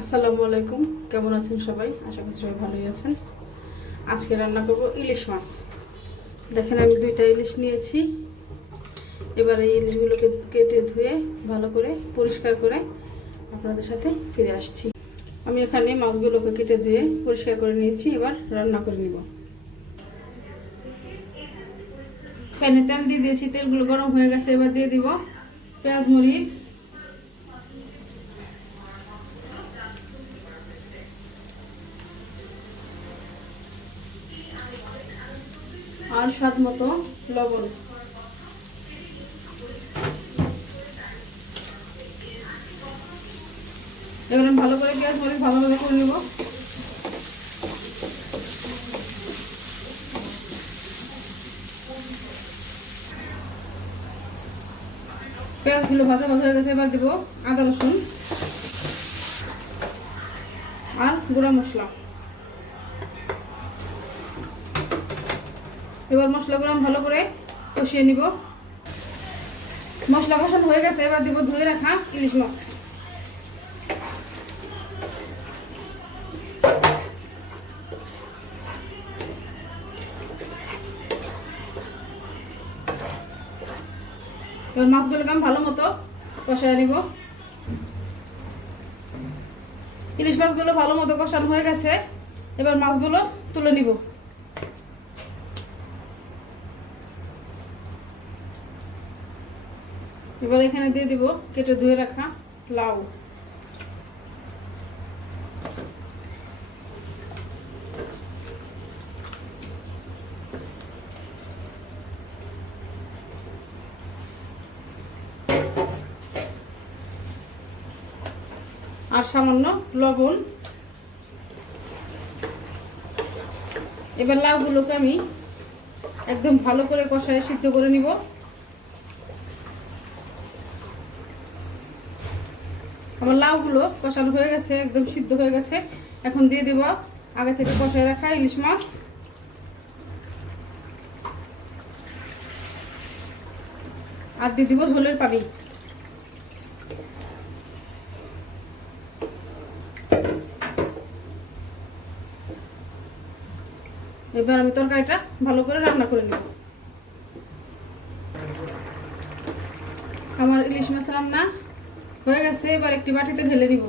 আসসালামু আলাইকুম, কেমন আছেন সবাই? আশা করছি সবাই ভালোই আছেন। আজকে রান্না করব ইলিশ মাছ। দেখেন আমি 2টা ইলিশ নিয়েছি। এবার এই ইলিশগুলোকে কেটে ধুয়ে ভালো করে পরিষ্কার করে আপনাদের সাথে ফিরে আসছি। আমি এখানে মাছগুলোকে কেটে ধুয়ে পরিষ্কার করে নিয়েছি, এবার রান্না করে নিব। প্যানে তেল দিয়ে দিয়েছি, তেলগুলো গরম হয়ে গেছে। এবার দিয়ে দিব পেঁয়াজ মরিচ, আর স্বাদ মতো লবণ। এবার আমি ভালো করে পেঁয়াজ মরিচ ভালোভাবে করে নেব। পেঁয়াজগুলো ভাজা ভাজা হয়ে গেছে। এবার দেব আদা রসুন আর গুঁড়া মশলা। এবার মশলাগুলো আমি ভালো করে কষিয়ে নিব। মশলা কষানো হয়ে গেছে। এবার দিব ধুয়ে রাখা ইলিশ মাছ। এবার মাছগুলোকে আমি ভালো মতো কষায় নিব। ইলিশ মাছগুলো ভালো মতো কষানো হয়ে গেছে। এবার মাছগুলো তুলে নিব। এবার এখানে দিয়ে দিব কেটে ধুয়ে রাখা লাউ। আর সামান্য লবণ। এবার লাউগুলোকে আমি একদম ভালো করে কষায় সিদ্ধ করে নিব। আমার লাউগুলো কষানো হয়ে গেছে, একদম সিদ্ধ হয়ে গেছে। এখন দিয়ে দিব আগে থেকে কষায় রাখা ইলিশ মাছ। আর দিয়ে দিব ঝোলের পানি। এবার আমি তরকারিটা ভালো করে রান্না করে নেব। আমার ইলিশ মাছ রান্না হয়ে গেছে। এবার একটি বাটিতে ঢেলে নিব।